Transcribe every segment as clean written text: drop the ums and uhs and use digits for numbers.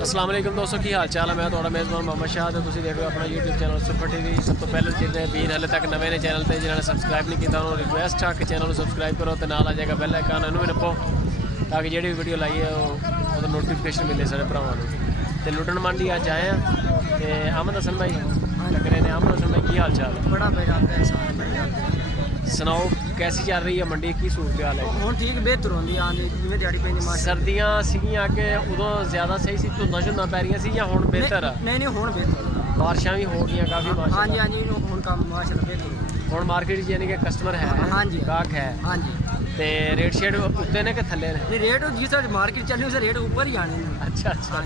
अस्सलाम वालेकुम दोस्तों, की हाल चाल है। मैं थोड़ा मेज़बान मोहम्मद शाह तो तुम देखो अपना यूट्यूब चैनल सुपर टीवी। सब तो पहले जिन्हें वीर हले तक नवे ने चैनल पर जिन्होंने सबसक्राइब नहीं किया उन्होंने रिक्वेस्ट है कि चैनल सबसक्राइब करो तो नाल आ जाएगा बेल आइकन इनू भी नपो ताकि जी भी वीडियो लाई है वो नोटिफिकेशन मिले सारे भरावां नूं। ते लुटन मंडी अज आए हैं तो अहमद हसन भाई टकरे ने। अहमद हसन भाई की हाल चाल है? बड़ा सुनाओ कैसी चल रही है मंडी, की सूरत हाल है? ਹੁਣ ਠੀਕ ਬਿਹਤਰ ਹੁੰਦੀ ਆਂਦੀ ਜਿਵੇਂ ਦਿਹਾੜੀ ਪੈਂਦੀ ਮਾਰ सर्दियां सीगियां कि उदों ज़्यादा सही सी धुंदां शुंदां पै रहियां सी या हुण बेहतर आ? ਨਹੀਂ ਨਹੀਂ ਹੁਣ ਬਿਹਤਰ बारिशां भी हो गई काफ़ी माशाअल्लाह। ਹਾਂਜੀ ਹਾਂਜੀ ਹੁਣ ਕੰਮ ਮਾਸ਼ਾਅੱਲਾ ਬਿਹਤਰ हुण मार्केट यानी कि कस्टमर है, हाँ जी। गाहक है ਹਾਂਜੀ ते रेट शेट उत्ते ने कि थल्ले ने? ਨਹੀਂ ਰੇਟ ਜਿਸ ਤਰ੍ਹਾਂ ਮਾਰਕੀਟ ਚੱਲਣੀ ਉਸ ਰੇਟ ਉੱਪਰ ਹੀ ਆਣੇ ਨੇ। अच्छा अच्छा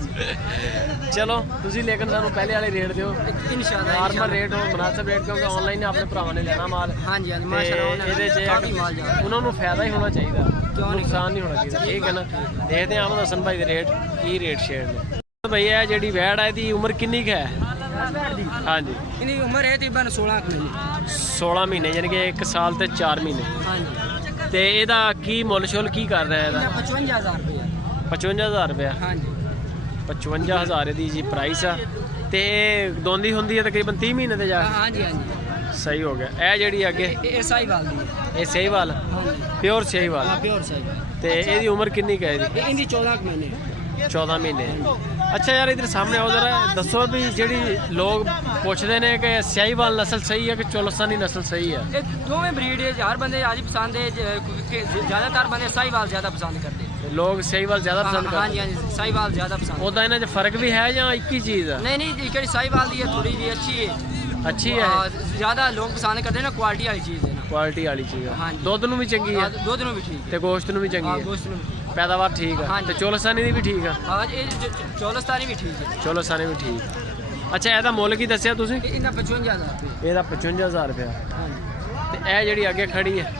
चलो तुसी लेकिन सानू पहले वाले रेट दिओ, ਇਨਸ਼ਾਅੱਲਾ नॉर्मल रेट हो, मुनासिब रेट, क्योंकि ऑनलाइन अपने भरावां ने लेना माल। ਹਾਂਜੀ ਹਾਂਜੀ ते ਮਾਸ਼ਾਅੱਲਾ ਇਹਦੇ ਚ ਕਾਫੀ ਮਾਲ ਜਾ ਉਹਨਾਂ ਨੂੰ ਫਾਇਦਾ ਹੀ ਹੋਣਾ ਚਾਹੀਦਾ, ਕਿਉਂ ਨਹੀਂ? ਨੁਕਸਾਨ ਨਹੀਂ ਹੋਣਾ ਚਾਹੀਦਾ, ਠੀਕ ਹੈ ਨਾ। ਦੇਖਦੇ ਹਾਂ ਅਹਿਮਦ ਹਸਨ ਭਾਈ ਦੇ ਰੇਟ ਕੀ ਰੇਟ ਸ਼ੇਅਰ ਨੇ। ਭਈਆ ਜਿਹੜੀ ਵੈੜ ਹੈ ਇਹਦੀ ਉਮਰ ਕਿੰਨੀ ਕੁ ਹੈ? ਹਾਂਜੀ ਇਹਦੀ ਉਮਰ ਹੈ ਤਕਰੀਬਨ 16 ਮਹੀਨੇ 16 ਮਹੀਨੇ ਯਾਨੀ ਕਿ 1 ਸਾਲ ਤੇ 4 ਮਹੀਨੇ। ਹਾਂਜੀ ਤੇ ਇਹਦਾ ਕੀ ਮੁੱਲ ਸ਼ੁੱਲ ਕੀ ਕਰ ਰਿਹਾ ਇਹਦਾ ਇਹਦਾ? 55000 ਰੁਪਏ 55000 ਰੁਪਇਆ। ਹਾਂਜੀ 55000 ਦੀ ਜੀ ਪ੍ਰਾਈਸ ਆ ਤੇ ਇਹ ਦੋਂਦੀ ਹੁੰਦੀ ਹੈ ਤਕਰੀਬਨ 30 ਮਹੀਨੇ ਤੇ ਜਾ ਕੇ। ਹਾਂਜੀ ਹਾਂਜੀ ਸਹੀ ਹੋ ਗਿਆ। ਇਹ ਜਿਹੜੀ ਅੱਗੇ ਇਹ ਸਾਈਵਾਲ ਦੀ ਹੈ। ਇਹ ਸਹੀਵਾਲ, ਹਾਂਜੀ ਪਿਓਰ ਸਹੀਵਾਲ। ਹਾਂ ਪਿਓਰ ਸਾਈਵਾਲ। ਤੇ ਇਹਦੀ ਉਮਰ ਕਿੰਨੀ ਕੁ ਹੈ ਇਹਦੀ? ਇਹਦੀ 14 ਮਹੀਨੇ 14 ਮਹੀਨੇ। ਅੱਛਾ ਯਾਰ ਇਧਰ ਸਾਹਮਣੇ ਆਓ ਜ਼ਰਾ, ਦੱਸੋ ਵੀ ਜਿਹੜੀ ਲੋਕ ਪੁੱਛਦੇ ਨੇ ਕਿ ਸਹੀਵਾਲ ਨਸਲ ਸਹੀ ਹੈ ਕਿ ਚੋਲਸਤਾਨੀ ਨਸਲ ਸਹੀ ਹੈ? ਇਹ ਦੋਵੇਂ ਬਰੀਡ ਹੈ, ਹਰ ਬੰਦੇ ਅੱਜ ਪਸੰਦ ਹੈ ਜ਼ਿਆਦਾਤਰ ਬੰਦੇ ਸਾਈਵਾਲ ਜ਼ਿਆਦਾ ਪਸੰਦ ਕਰਦੇ ਲੋਕ ਸਹੀਵਾਲ ਜ਼ਿਆਦਾ ਪਸੰਦ ਕਰਦੇ? ਹਾਂਜੀ ਹਾਂਜੀ ਸਾਈਵਾਲ ਜ਼ਿਆਦਾ ਪਸੰਦ। ਉਹਦਾ ਇਹਨਾਂ 'ਚ ਫਰਕ ਵੀ ਹੈ ਜਾਂ ਇੱਕ ਹੀ ਚੀਜ਼ ਆ? ਨਹੀਂ ਨਹੀਂ ਜਿਹੜੀ ਸਾਈਵਾਲ ਦੀ ਹੈ ਥੋੜੀ ਜਿਹੀ ਅੱਛੀ ਹੈ। ਅੱਛੀ ਹੈ, ਜ਼ਿਆਦਾ ਲੋਕ ਪਸੰਦ ਕਰਦੇ ਨਾ, ਕੁਆਲਿਟੀ ਵਾਲੀ ਚੀਜ਼ ਹੈ ਨਾ। ਕੁਆਲਿਟੀ ਵਾਲੀ ਚੀਜ਼ ਆ। ਹਾਂਜੀ। ਦੁੱਧ ਨੂੰ ਵੀ ਚੰਗੀ ਹੈ ਦੁੱਧ ਨੂੰ ਵੀ ਠੀਕ ਤੇ ਗੋਸ਼ਤ ਨੂੰ ਵੀ ਚੰਗੀ ਹੈ, ਹੈ, ਗੋਸ਼ਤ ਨੂੰ ਵੀ ਠੀਕ ਪੈਦਾਵਾਰ ਠੀਕ ਆ ਹਾਂਜੀ। ਤੇ ਚੋਲਸਤਾਨੀ ਦੀ ਵੀ ਠੀਕ ਆ? ਹਾਂ ਇਹ ਚੌਲਸਤਾਨੀ ਵੀ ਠੀਕ ਹੈ। ਚੋਲਸਤਾਨੀ ਵੀ ਠੀਕ। ਅੱਛਾ ਇਹਦਾ ਮੁੱਲ ਕੀ ਦੱਸਿਆ ਤੁਸੀਂ? ਇਹਨਾਂ 55000 ਰੁਪਏ। ਇਹਦਾ 55000 ਰੁਪਇਆ। ਹਾਂਜੀ ਤੇ ਇਹ ਜਿਹੜੀ ਅੱਗੇ ਖੜੀ ਹੈ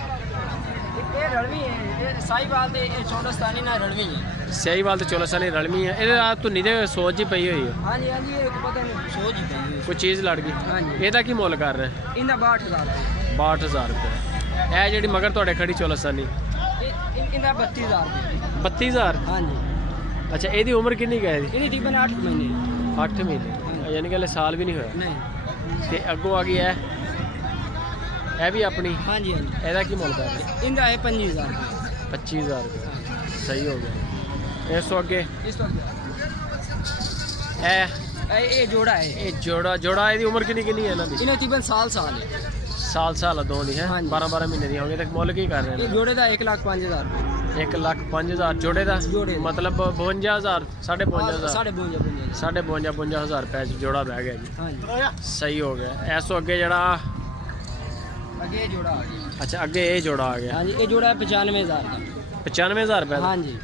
ਇਹ ਰਲਵੀ ਹੈ, ਇਹ ਸਾਈਵਾਲ ਤੇ ਇਹ ਚੌਲਸਤਾਨੀ ਨਾਲ ਰਲਵੀ ਹੈ। ਸਹੀਵਾਲ ਤੇ ਚੋਲਸਤਾਨੀ ਰਲਮੀ ਹੈ। ਇਹਦੇ ਆ ਧੁੰਨੀ ਦੇ ਸੋਚ ਹੀ ਪਈ ਹੋਈ ਹੈ, ਹਾਂਜੀ ਹਾਂਜੀ ਇਹ ਪਤਾ ਨਹੀਂ ਸੋਚ ਹੀ ਪਈ ਕੋਈ ਚੀਜ਼ ਲੜ ਗਈ। ਹਾਂਜੀ ਇਹਦਾ ਕੀ ਮੁੱਲ ਕਰ ਰਹੇ? ਇਹਦਾ 62000 ਰੁਪਏ। 62000 ਰੁਪਏ। ਇਹ ਜਿਹੜੀ ਮਗਰ ਤੁਹਾਡੇ ਖੜੀ ਚੋਲਸਤਾਨੀ ਇਹਦਾ 32000 ਰੁਪਏ। 32000? ਹਾਂਜੀ ਅੱਛਾ ਇਹਦੀ ਉਮਰ ਕਿੰਨੀ ਕੁ ਹੈ ਇਹਦੀ? ਇਹਦੀ ਤਕਰੀਬਨ 8 ਮਹੀਨੇ 8 ਮਹੀਨੇ ਯਾਨੀ ਕਿ ਹਲੇ ਸਾਲ ਵੀ ਨਹੀਂ ਹੋਇਆ। ਨਹੀਂ ਤੇ ਅੱਗੋਂ ਆ ਗਈ ਇਹ ਵੀ ਆਪਣੀ। ਹਾਂਜੀ ਹਾਂਜੀ ਇਹਦਾ ਕੀ ਮੁੱਲ ਕਰ ਰਹੇ? ਇਹਦਾ ਹੈ 25000 ਰੁਪਏ। 25000 ਰੁਪਏ। ਸਹੀ ਹੋ ਗਿਆ। ਇਸ ਤੋਂ ਅੱਗੇ ਇਸ ਤੋਂ ਇਹ ਜੋੜਾ ਹੈ। ਇਹ ਜੋੜਾ ਇਹਦੀ ਉਮਰ ਕਿੰਨੀ ਹੈ ਇਹਨਾਂ ਦੀ? ਇਹਨਾਂ ਤਕਰੀਬਨ ਸਾਲ ਹੈ। ਸਾਲ ਦੋ ਦੀ ਹੈ, ਹਾਂਜੀ। 12 ਮਹੀਨੇ ਦੀ ਹੋਣਗੇ। ਤੇ ਮੁੱਲ ਕੀ ਕਰ ਰਹੇ ਇਹ ਨੇ? ਜੋੜੇ ਦਾ 1,05,000 ਰੁਪਏ। 1,05,000 ਜੋੜੇ ਦਾ? ਜੋੜੇ ਮਤਲਬ 52000 55,000 52,000 ਰੁਪਏ ਚ ਜੋੜਾ ਬਹਿ ਗਿਆ ਜੀ। ਹਾਂਜੀ ਸਹੀ ਹੋ ਗਿਆ। ਇਸ ਤੋਂ ਅੱਗੇ ਜਿਹੜਾ ਅੱਗੇ ਇਹ ਜੋੜਾ ਆ ਗਿਆ। ਅੱਛਾ ਅੱਗੇ ਇਹ ਜੋੜਾ ਆ ਗਿਆ। ਹਾਂਜੀ ਇਹ ਜੋੜਾ ਹੈ 95,000 ਦਾ। 95,000 ਰੁਪਏ ਦਾ? ਹਾਂਜੀ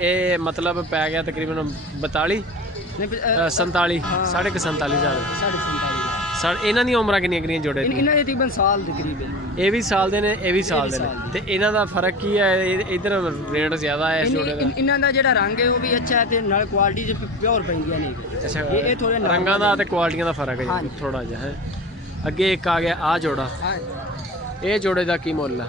ਇਹ ਮਤਲਬ ਪੈ ਗਿਆ ਤਕਰੀਬਨ 42 ਨਹੀਂ 47 ਸਾਢੇ 47,000। 47,000। ਇਹਨਾਂ ਦੀਆਂ ਉਮਰਾਂ ਕਿੰਨੀਆਂ ਕਿੰਨੀਆਂ ਜੋੜੇ ਦੀਆਂ? ਇਹਨਾਂ ਦੇ ਤਕਰੀਬਨ ਸਾਲ ਦੇ ਕਰੀਬ ਹੈ। ਇਹ ਵੀ ਸਾਲ ਦੇ ਨੇ, ਇਹ ਵੀ ਸਾਲ ਦੇ ਨੇ। ਸਾਲ ਦੇ। ਤੇ ਇਹਨਾਂ ਦਾ ਫਰਕ ਕੀ ਹੈ? ਇਧਰ ਰੇਟ ਜ਼ਿਆਦਾ ਹੈ ਇਸ ਜੋੜੇ ਦਾ? ਇਹਨਾਂ ਦਾ ਜਿਹੜਾ ਰੰਗ ਹੈ ਉਹ ਵੀ ਅੱਛਾ ਹੈ ਤੇ ਨਾਲ ਕੁਆਲਿਟੀ ਚ ਪਿਓਰ ਪੈਂਦੀਆਂ ਨੇ। ਅੱਛਾ ਇਹ ਥੋੜੇ ਰੰਗਾਂ ਦਾ ਤੇ ਕੁਆਲਿਟੀਆਂ ਦਾ ਫਰਕ ਹੈ ਹਾਂਜੀ। ਥੋੜਾ ਜਿਹਾ ਹੈ। ਅੱਗੇ ਇੱਕ ਆ ਗਿਆ ਆ ਜੋੜਾ। ਇਹ ਜੋੜੇ ਦਾ ਕੀ ਮੁੱਲ ਆ?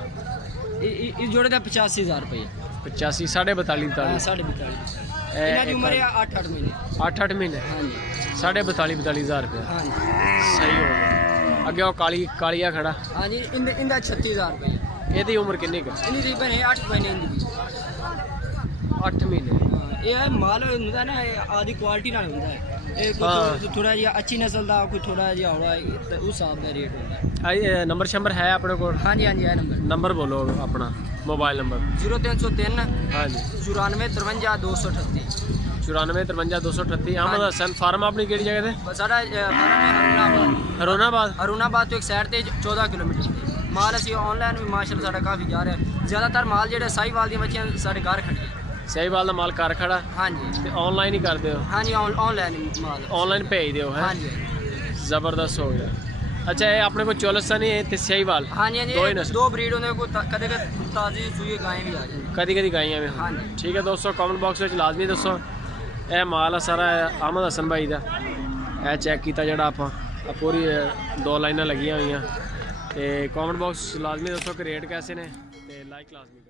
ਇਸ ਜੋੜੇ ਦਾ 85,000 ਰੁਪਏ। 85 42 43 42,000। ਇਹਨਾਂ ਦੀ ਉਮਰ ਹੈ 8 ਮਹੀਨੇ 8 ਮਹੀਨੇ। ਹਾਂਜੀ 42,000 ਰੁਪਏ। ਹਾਂਜੀ ਸਹੀ ਹੋ ਗਿਆ। ਅੱਗੇ ਉਹ ਕਾਲੀਆ ਖੜਾ। ਹਾਂਜੀ ਇਹਦਾ 36,000 ਰੁਪਏ। ਇਹਦੀ ਉਮਰ ਕਿੰਨੀ ਕੁ? ਇਹਦੀ ਤਕਰੀਬਨ ਹੈ 8 ਮਹੀਨੇ ਦੀ। 8 ਮਹੀਨੇ। ਇਹ ਮਾਲ ਹੁੰਦਾ ਨਾ, ਇਹ ਆਦੀ ਕੁਆਲਿਟੀ ਨਾਲ ਹੁੰਦਾ ਹੈ। ਇਹ ਕੋਈ ਥੋੜਾ ਜਿਹਾ ਅੱਛੀ ਨਸਲ ਦਾ, ਕੋਈ ਥੋੜਾ ਜਿਹਾ ਹੋੜਾ, ਉਸ ਹਿਸਾਬ ਦਾ ਰੇਟ ਹੁੰਦਾ ਹੈ। ਨੰਬਰ ਸ਼ੰਬਰ ਹੈ ਆਪਣੇ ਕੋਲ? ਹਾਂਜੀ ਹਾਂਜੀ ਇਹ ਨੰਬਰ ਬੋਲੋ ਆਪਣਾ ਮੋਬਾਈਲ ਨੰਬਰ। 0303 ਹਾਂਜੀ 94 53 238। 94 53 238। ਅਹਿਮਦ ਹਸਨ ਫਾਰਮ ਆਪਣੀ ਕਿਹੜੀ ਜਗ੍ਹਾ ਤੇ? ਸਾਡਾ ਫਾਰਮ ਹੈ ਹਰੋਨਾਬਾਦ। ਹਰੋਨਾਬਾਦ ਤੋਂ ਇੱਕ ਸਾਈਡ ਤੇ 14 ਕਿਲੋਮੀਟਰ ਤੇ। ਮਾਲ ਅਸੀਂ ਆਨਲਾਈਨ ਵੀ ਮਾਸ਼ਾਅੱਲਾ ਸਾਡਾ ਕਾਫੀ ਜਾ ਰਿਹਾ। ਜ਼ਿਆਦਾਤਰ ਮਾਲ ਜਿਹੜੇ ਸਾਈਵਾਲ ਦੀਆਂ ਬੱਚੀਆਂ ਸਾਡੇ ਘਰ ਖੜੀ ਹੈ। ਸਹੀਵਾਲ ਦਾ ਮਾਲ ਘਰ ਖੜਾ? ਹਾਂਜੀ ਤੇ ਆਨਲਾਈਨ ਹੀ ਕਰਦੇ ਹੋ? ਹਾਂਜੀ ਆਨਲਾਈਨ ਮਾਲ ਆਨਲਾਈਨ ਭੇਜ ਦਿਓ ਹੈ? ਹਾਂਜੀ ਜ਼ਬਰਦਸਤ ਹੋ ਗਿਆ। ਅੱਛਾ ਇਹ ਆਪਣੇ ਕੋਲ ਚੋਲਸਤਾਨੀ ਹੈ ਤੇ ਸਹੀਵਾਲ ਹਾਂਜੀ ਦੋ ਹੀ ਹਾਂਜੀ ਨਸਲ? ਦੋ ਬਰੀਡ ਹੁੰਦੇ, ਕੋਈ ਕਦੇ ਤਾਜ਼ੀ ਸੂਈ ਗਾਂ ਵੀ ਆ ਜਾਂਦੀ। ਕਦੀ ਗਾਈਆਂ ਵੀ? ਹਾਂਜੀ ਠੀਕ ਹੈ ਦੋਸਤੋ, ਕਮੈਂਟ ਬਾਕਸ ਵਿੱਚ ਲਾਜ਼ਮੀ ਦੱਸੋ। ਇਹ ਮਾਲ ਆ ਸਾਰਾ ਅਹਿਮਦ ਹਸਨ ਭਾਈ ਦਾ। ਇਹ ਚੈੱਕ ਕੀਤਾ ਜਿਹੜਾ ਆਪਾਂ ਪੂਰੀ 2 ਲਾਈਨਾਂ ਲੱਗੀਆਂ ਹੋਈਆਂ। ਤੇ ਕਮੈਂਟ ਬਾਕਸ ਲਾਜ਼ਮੀ ਦੱਸੋ ਕਿ ਰੇਟ ਕੈਸੇ ਨੇ ਤੇ ਲਾਈਕ ਲਾਜ਼ਮੀ।